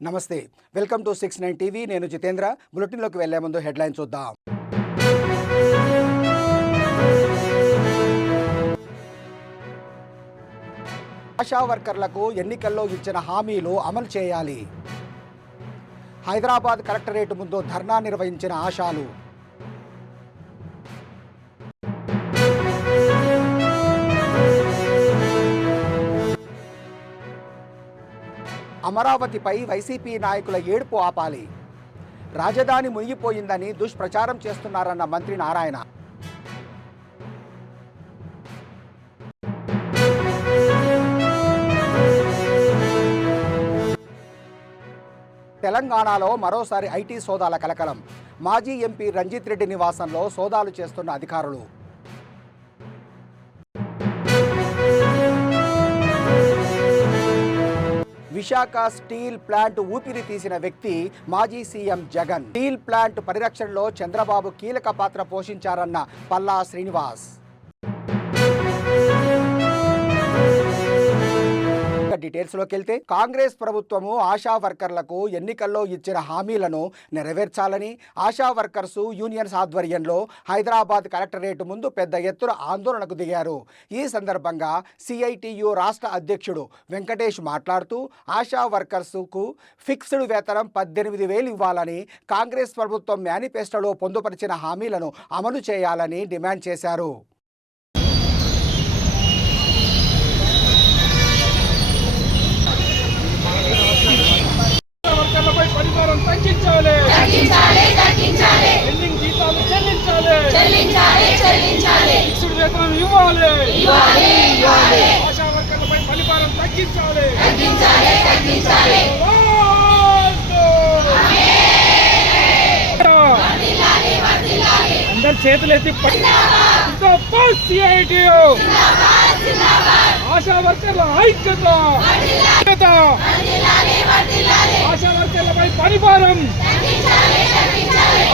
నమస్తే, welcome to 69 TV. నేను జితేంద్ర. బులెటిన్లోకి వెళ్లే ముందు హెడ్లైన్ చూద్దాం. ఆశా వర్కర్లకు ఎన్నికల్లో ఇచ్చిన హామీలు అమలు చేయాలి. హైదరాబాద్ కలెక్టరేట్ ముందు ధర్నా నిర్వహించిన ఆశాలు. అమరావతిపై వైసీపీ నాయకుల ఏడుపు ఆపాలి. రాజధాని మునిగిపోయిందని దుష్ప్రచారం చేస్తున్నారన్న మంత్రి నారాయణ. తెలంగాణలో మరోసారి ఐటీ సోదాల కలకలం. మాజీ ఎంపీ రంజిత్ రెడ్డి నివాసంలో సోదాలు చేస్తున్న అధికారులు. విశాఖ స్టీల్ ప్లాంట్ ఊపిరి తీసిన వ్యక్తి మాజీ సీఎం జగన్. స్టీల్ ప్లాంట్ పరిరక్షణలో చంద్రబాబు కీలక పాత్ర పోషించారన్న పల్లా శ్రీనివాస్. డీటెయిల్స్లోకి వెళ్తే, కాంగ్రెస్ ప్రభుత్వము ఆశా వర్కర్లకు ఎన్నికల్లో ఇచ్చిన హామీలను నెరవేర్చాలని ఆశా వర్కర్సు యూనియన్స్ ఆధ్వర్యంలో హైదరాబాద్ కలెక్టరేట్ ముందు పెద్ద ఎత్తున ఆందోళనకు దిగారు. ఈ సందర్భంగా సిఐటియు రాష్ట్ర అధ్యక్షుడు వెంకటేష్ మాట్లాడుతూ ఆశా వర్కర్సుకు ఫిక్స్డ్ వేతనం 18,000 ఇవ్వాలని, కాంగ్రెస్ ప్రభుత్వం మేనిఫెస్టోలో పొందుపరిచిన హామీలను అమలు చేయాలని డిమాండ్ చేశారు. అందరు చేతులెత్తి ఆశా వర్కర్ల ఐక్యత, ఆశా వర్కర్లపై పరిపాలన,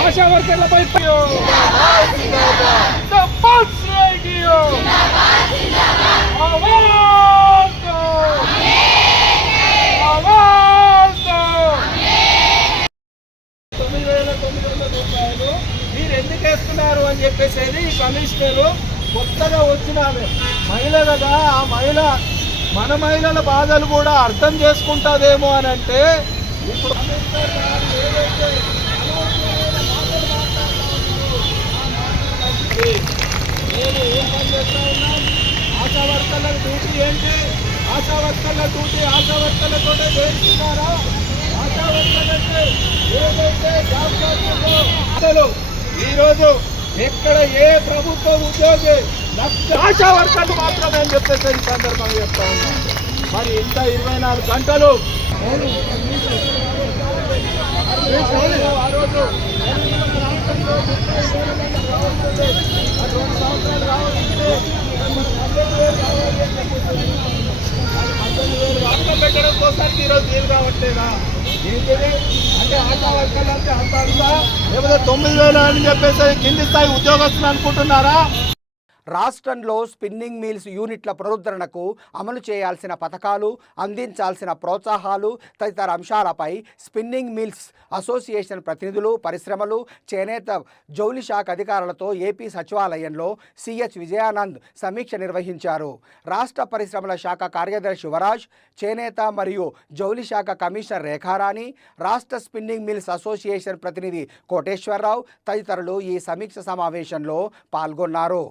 ఆశా వర్కర్లపై రూపాయలు మీరు ఎందుకు వేస్తున్నారు అని చెప్పేసి ఈ కమిషనరు కొత్తగా వచ్చిన మహిళ కదా, ఆ మహిళ మన మహిళల బాధలు కూడా అర్థం చేసుకుంటుందేమో అని అంటే ఇప్పుడు నేను ఏం పని చేస్తా ఉన్నాం, ఆశా వర్కర్ల డ్యూటీ ఏంటి, ఆశా వర్కర్ల డ్యూటీ ఆశా వర్కర్లతో చేస్తున్నారా, ఆశా వర్కర్లకి ఏదైతే జాబ్ కార్డులో ఈరోజు ఎక్కడ ఏ ప్రభుత్వ ఉద్యోగి ఆశా వర్కర్లు మాత్రమే అని చెప్పేసి ఈ సందర్భంగా చెప్తా ఉన్నాం. మరి ఇంత 24 గంటలు ఆ రోజు పెట్టడం కోసం ఈరోజు వీలు కావట్లేదా? ఏంటిది అంటే ఆశా వర్కర్లు అంటే అంత అంతా లేకపోతే 9,000 అని చెప్పేసి కింది స్థాయి ఉద్యోగస్తులు అనుకుంటున్నారా? రాష్ట్రంలో స్పిన్నింగ్ మిల్స్ యూనిట్ల పునరుద్ధరణకు అమలు చేయాల్సిన పథకాలు, అందించాల్సిన ప్రోత్సాహాలు తదితర అంశాలపై స్పిన్నింగ్ మిల్స్ అసోసియేషన్ ప్రతినిధులు, పరిశ్రమలు, చేనేత జౌలి శాఖ అధికారులతో ఏపీ సచివాలయంలో సిహెచ్ విజయానంద్ సమీక్ష నిర్వహించారు. రాష్ట్ర పరిశ్రమల శాఖ కార్యదర్శి యువరాజ్, చేనేత మరియు జౌలి శాఖ కమిషనర్ రేఖారాణి, రాష్ట్ర స్పిన్నింగ్ మిల్స్ అసోసియేషన్ ప్రతినిధి కోటేశ్వరరావు తదితరులు ఈ సమీక్ష సమావేశంలో పాల్గొన్నారు.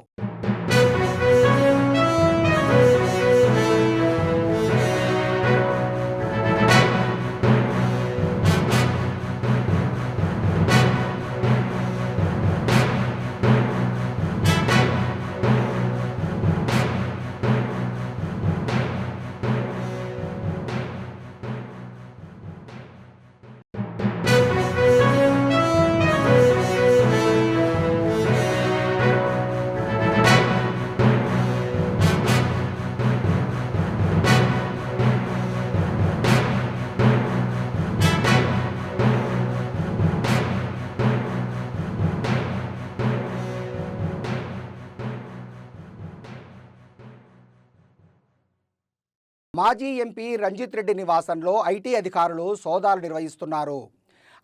మాజీ ఎంపీ రంజిత్ రెడ్డి నివాసంలో ఐటీ అధికారులు సోదాలు నిర్వహిస్తున్నారు.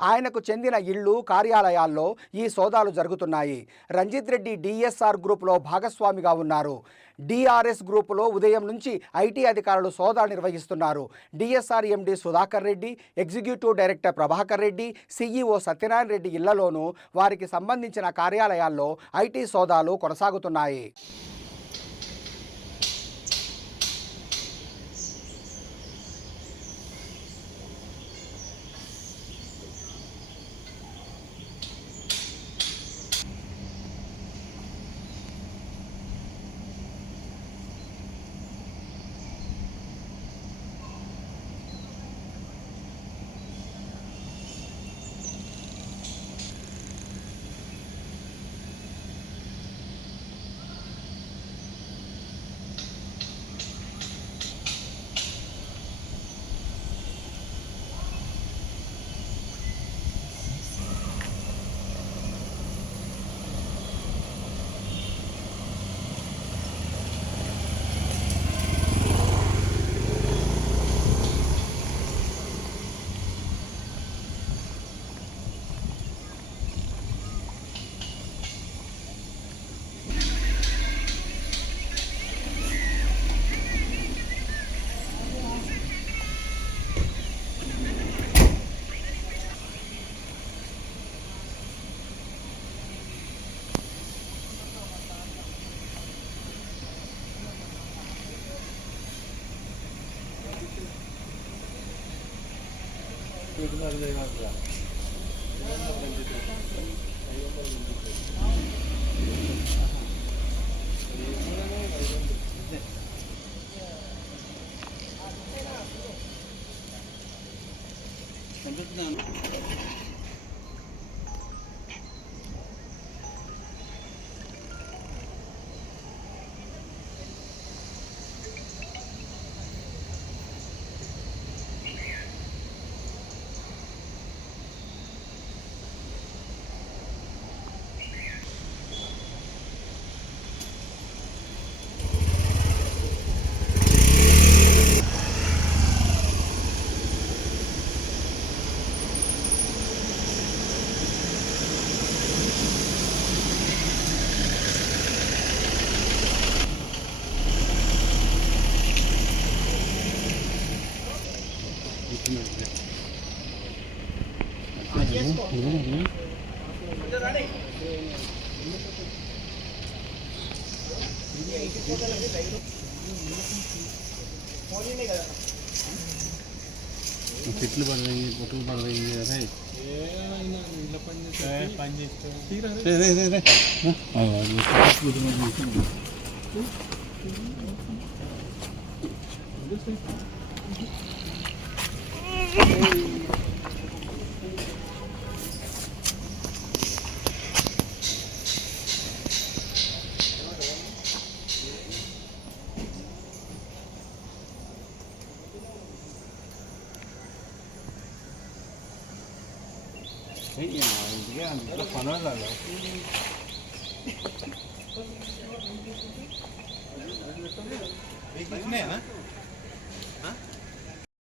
ఆయనకు చెందిన ఇళ్ళు, కార్యాలయాల్లో ఈ సోదాలు జరుగుతున్నాయి. రంజిత్ రెడ్డి డిఎస్ఆర్ గ్రూపులో భాగస్వామిగా ఉన్నారు. డిఆర్ఎస్ గ్రూపులో ఉదయం నుంచి ఐటీ అధికారులు సోదాలు నిర్వహిస్తున్నారు. DSR MD Sudhakar Reddy, executive director Prabhakar Reddy, CEO Satyanarayana Reddy ఇళ్లలోనూ వారికి సంబంధించిన కార్యాలయాల్లో ఐటీ సోదాలు కొనసాగుతున్నాయి. చెట్లు పడతాయి, పొట్టులు పడతాయి.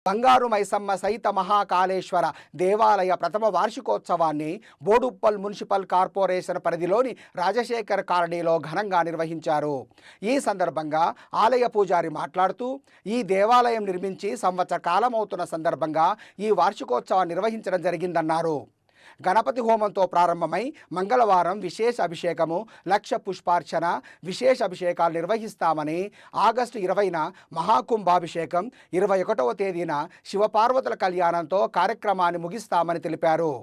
బంగారు మైసమ్మ సహిత మహాకాళేశ్వర దేవాలయ ప్రథమ వార్షికోత్సవాన్ని బోడుప్పల్ మున్సిపల్ కార్పొరేషన్ పరిధిలోని రాజశేఖర్ కాలనీలో ఘనంగా నిర్వహించారు. ఈ సందర్భంగా ఆలయ పూజారి మాట్లాడుతూ, ఈ దేవాలయం నిర్మించి సంవత్సర కాలం అవుతున్న సందర్భంగా ఈ వార్షికోత్సవాన్ని నిర్వహించడం జరిగిందన్నారు. గణపతి హోమంతో ప్రారంభమై మంగళవారం విశేష అభిషేకము, లక్ష పుష్పార్చన, విశేష అభిషేకాలు నిర్వహిస్తామని, ఆగస్టు 20న మహాకుంభాభిషేకం, 21వ తేదీన శివపార్వతుల కళ్యాణంతో కార్యక్రమాన్ని ముగిస్తామని తెలిపారు.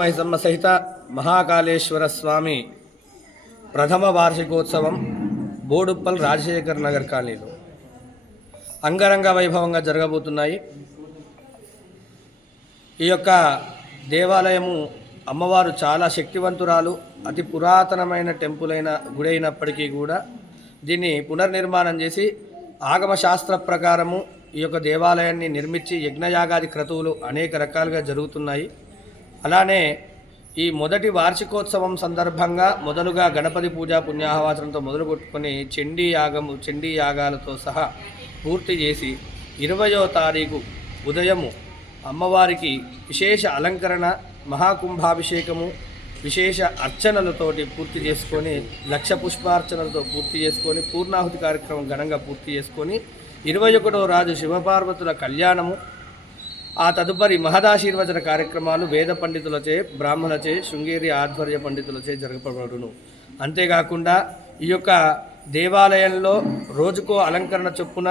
మైసమ్మ సహిత మహాకాళేశ్వర స్వామి ప్రథమ వార్షికోత్సవం బోడుప్పల్ రాజశేఖర్ నగర్ కాలనీలో అంగరంగ వైభవంగా జరగబోతున్నాయి. ఈ యొక్క దేవాలయము అమ్మవారు చాలా శక్తివంతురాలు, అతి పురాతనమైన టెంపుల్ అయిన గుడి అయినప్పటికీ కూడా దీన్ని పునర్నిర్మాణం చేసి ఆగమ శాస్త్ర ప్రకారము ఈ యొక్క దేవాలయాన్ని నిర్మించి యజ్ఞయాగాది క్రతువులు అనేక రకాలుగా జరుగుతున్నాయి. అలానే ఈ మొదటి వార్షికోత్సవం సందర్భంగా మొదలుగా గణపతి పూజా పుణ్యాహవాచనంతో మొదలుకొట్టుకొని చండీ యాగాలతో సహా పూర్తి చేసి 20వ తారీఖు ఉదయము అమ్మవారికి విశేష అలంకరణ, మహాకుంభాభిషేకము, విశేష అర్చనలతోటి పూర్తి చేసుకొని, 1,00,000 పుష్పార్చనలతో పూర్తి చేసుకొని, పూర్ణాహుతి కార్యక్రమం ఘనంగా పూర్తి చేసుకొని 21వ రాజు శివపార్వతుల కళ్యాణము, ఆ తదుపరి మహదాశీర్వచన కార్యక్రమాలు వేద పండితులచే, బ్రాహ్మణులచే, శృంగేరి ఆధ్వర్య పండితులచే జరగబడును. అంతేకాకుండా ఈ యొక్క దేవాలయంలో రోజుకో అలంకరణ చొప్పున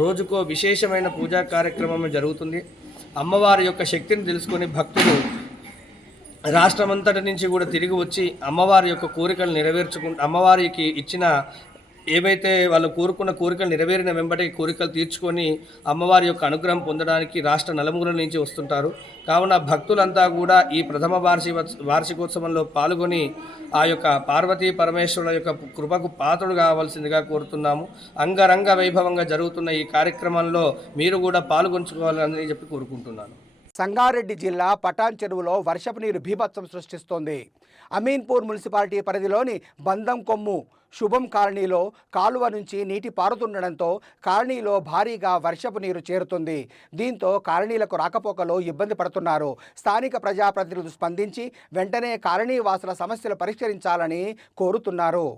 రోజుకో విశేషమైన పూజా కార్యక్రమం జరుగుతుంది. అమ్మవారి యొక్క శక్తిని తెలుసుకొని భక్తులు రాష్ట్రమంతటి నుంచి కూడా తిరిగి వచ్చి అమ్మవారి యొక్క కోరికలు అమ్మవారికి ఇచ్చిన ఏవైతే వాళ్ళు కోరుకున్న కోరికలు నెరవేరిన వెంబడి కోరికలు తీర్చుకొని అమ్మవారి యొక్క అనుగ్రహం పొందడానికి రాష్ట్ర నలుమూలల నుంచి వస్తుంటారు. కావున భక్తులంతా కూడా ఈ ప్రథమ వార్షికోత్సవంలో పాల్గొని ఆ యొక్క పార్వతీ పరమేశ్వరుల యొక్క కృపకు పాత్రుడు కావాల్సిందిగా కోరుతున్నాము. అంగరంగ వైభవంగా జరుగుతున్న ఈ కార్యక్రమంలో మీరు కూడా పాల్గొంచుకోవాలని చెప్పి కోరుకుంటున్నాను. సంగారెడ్డి జిల్లా పటాన్ చెరువులో వర్షపు నీరు బీభత్సం సృష్టిస్తోంది. అమీన్పూర్ మున్సిపాలిటీ పరిధిలోని బందం కొమ్ము శుభం కాలనీలో కాలువ నుంచి నీటి పారుతుండడంతో కాలనీలో భారీగా వర్షపు నీరు చేరుతుంది. దీంతో కాలనీలకు రాకపోకలు ఇబ్బంది పడుతున్నారు. స్థానిక ప్రజాప్రతినిధులు స్పందించి వెంటనే కాలనీ వాసుల సమస్యలు పరిష్కరించాలని కోరుతున్నారు.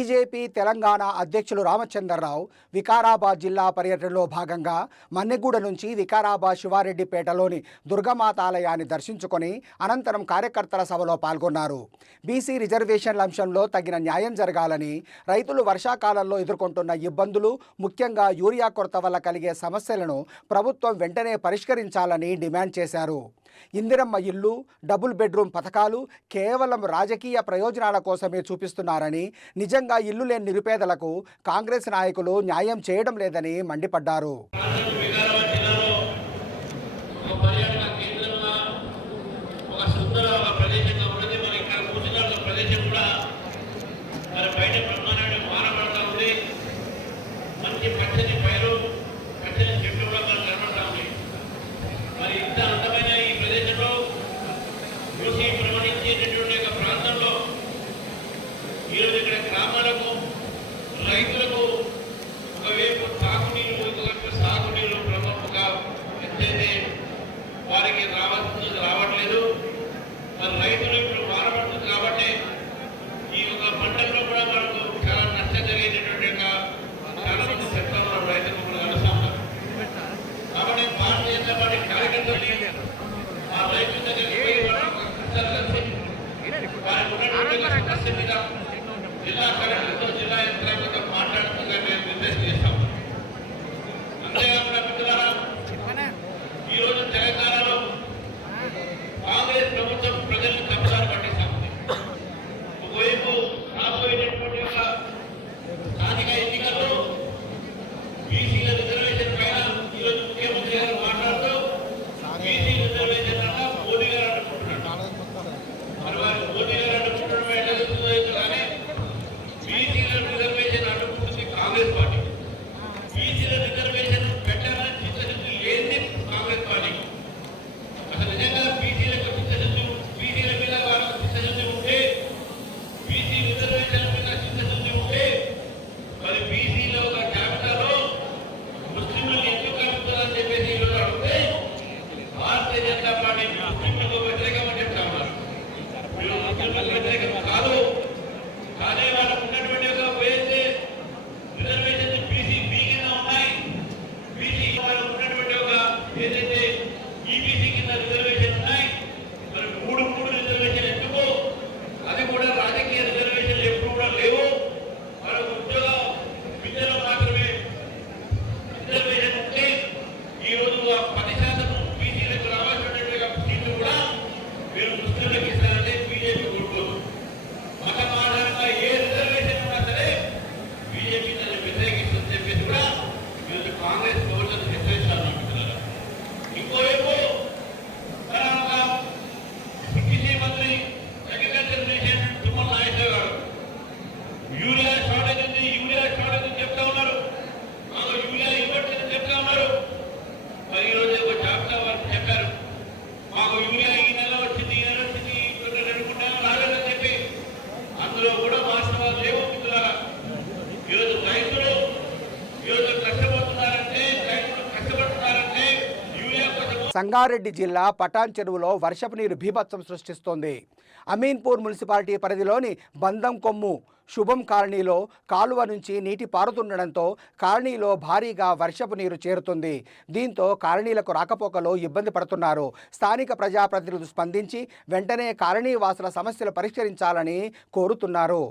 బీజేపీ తెలంగాణ అధ్యక్షులు రామచంద్రరావు వికారాబాద్ జిల్లా పర్యటనలో భాగంగా మన్నెగూడ నుంచి వికారాబాద్ శివారెడ్డిపేటలోని దుర్గమాత ఆలయాన్ని దర్శించుకొని అనంతరం కార్యకర్తల సభలో పాల్గొన్నారు. బీసీ రిజర్వేషన్ల అంశంలో తగిన న్యాయం జరగాలని, రైతులు వర్షాకాలంలో ఎదుర్కొంటున్న ఇబ్బందులు, ముఖ్యంగా యూరియా కొరత వల్ల కలిగే సమస్యలను ప్రభుత్వం వెంటనే పరిష్కరించాలని డిమాండ్ చేశారు. ఇందిరమ్మ ఇల్లు, డబుల్ బెడ్రూమ్ పథకాలు కేవలం రాజకీయ ప్రయోజనాల కోసమే చూపిస్తున్నారని, నిజంగా ఇల్లు లేని నిరుపేదలకు కాంగ్రెస్ నాయకులు న్యాయం చేయడం లేదని మండిపడ్డారు. రైతులకు ఒకవైపు తాగునీరు, ఇంకొకవైపు సాగునీరు ప్రముఖంగా ఎంతైతే వారికి రావాల్సింది రావట్లేదు. మరి రైతులు ఇప్పుడు మారబడుతుంది కాబట్టి ఈ యొక్క పంటల్లో కూడా మనకు చాలా నష్టం జరిగేటటువంటి చాలా మంది చెప్తా ఉన్నారు, రైతులు కూడా కలుస్తా ఉన్నారు. కాబట్టి భారతీయ జనతా పార్టీ కార్యకర్తలు ఆ రైతుల దగ్గరికి పోయి కష్టాలు కలిసి వారికి ఉన్నటువంటి సమస్య మీద జిల్లా కలెక్టర్తో, జిల్లా యంత్రాంగంతో మాట్లాడుతుందని మేము నిర్దేశం చేస్తాం. అంతేకాకుండా మిత్రులారా, ఈరోజు తెలంగాణలో కాంగ్రెస్ ప్రభుత్వం ప్రజలను తప్పుదారి పట్టిస్తా ఉంది. ఒకవైపు యూరియా షార్టేజ్ ఉంది, యూరియా షార్టేజ్ అని చెప్తా ఉన్నారు. మాకు యూరియా ఇవ్వట్లేదని చెప్తా ఉన్నారు. మరి ఈరోజు ఒక జాబితా వారు చెప్పారు, మాకు యూరియా ఈ నెల వచ్చింది, ఈ నెల వచ్చింది, ఇప్పుడు 2-3 నెలలు రాలేదని చెప్పి. అందులో కూడా వాస్తవాలు లేవు మిత్రులారా. ఈరోజు రైతులు ఈరోజు కష్టపడుతున్నారంటే యూరియా కోసం. సంగారెడ్డి జిల్లా పటాన్ చెరువులో వర్షపు నీరు బీభత్సం సృష్టిస్తోంది. అమీన్పూర్ మున్సిపాలిటీ పరిధిలోని బందం కొమ్ము శుభం కాలనీలో కాలువ నుంచి నీటి పారుతుండడంతో కాలనీలో భారీగా వర్షపు నీరు చేరుతుంది. దీంతో కాలనీలకు రాకపోకలో ఇబ్బంది పడుతున్నారు. స్థానిక ప్రజాప్రతినిధులు స్పందించి వెంటనే కాలనీ వాసుల సమస్యలు పరిష్కరించాలని కోరుతున్నారు.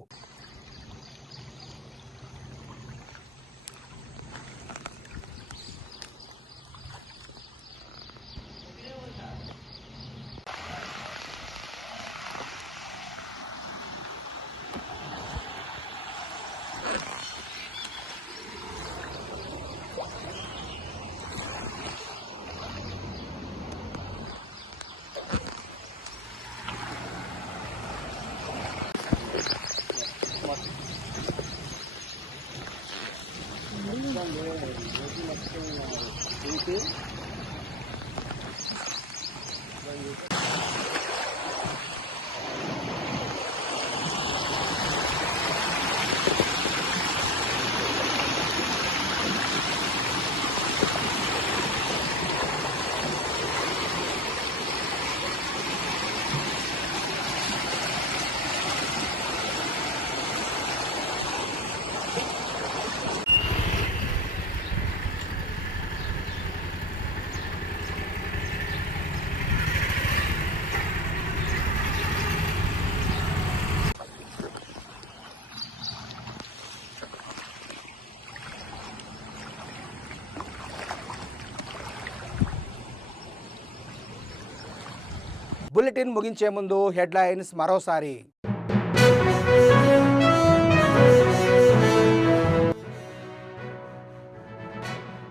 బులెటిన్ ముగించే ముందు హెడ్లైన్స్ మరోసారి.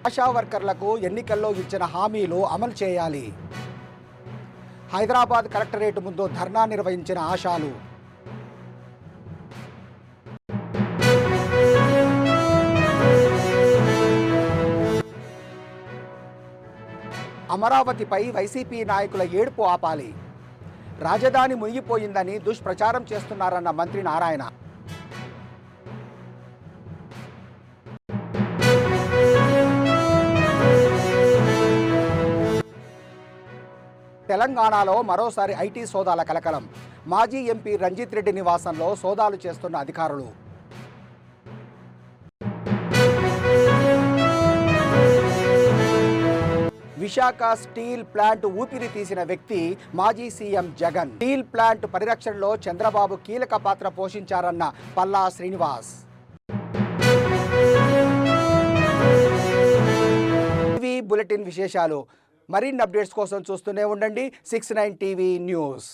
ఆశా వర్కర్లకు ఎన్నికల్లో ఇచ్చిన హామీలు అమలు చేయాలి. హైదరాబాద్ కలెక్టరేట్ ముందు ధర్నా నిర్వహించిన ఆశాలు. అమరావతిపై వైసీపీ నాయకుల ఏడుపు ఆపాలి. రాజధాని మునిగిపోయిందని దుష్ప్రచారం చేస్తున్నారన్న మంత్రి నారాయణ. తెలంగాణలో మరోసారి ఐటీ సోదాల కలకలం. మాజీ ఎంపీ రంజిత్ రెడ్డి నివాసంలో సోదాలు చేస్తున్న అధికారులు. విశాఖ స్టీల్ ప్లాంట్ ఊపిరి తీసిన వ్యక్తి మాజీ సీఎం జగన్. స్టీల్ ప్లాంట్ పరిరక్షణలో చంద్రబాబు కీలక పాత్ర పోషించారన్న పల్లా శ్రీనివాస్. ఇవి బులెటిన్ విశేషాలు. మరిన్ని అప్డేట్స్ కోసం చూస్తూనే ఉండండి 69 టీవీ న్యూస్.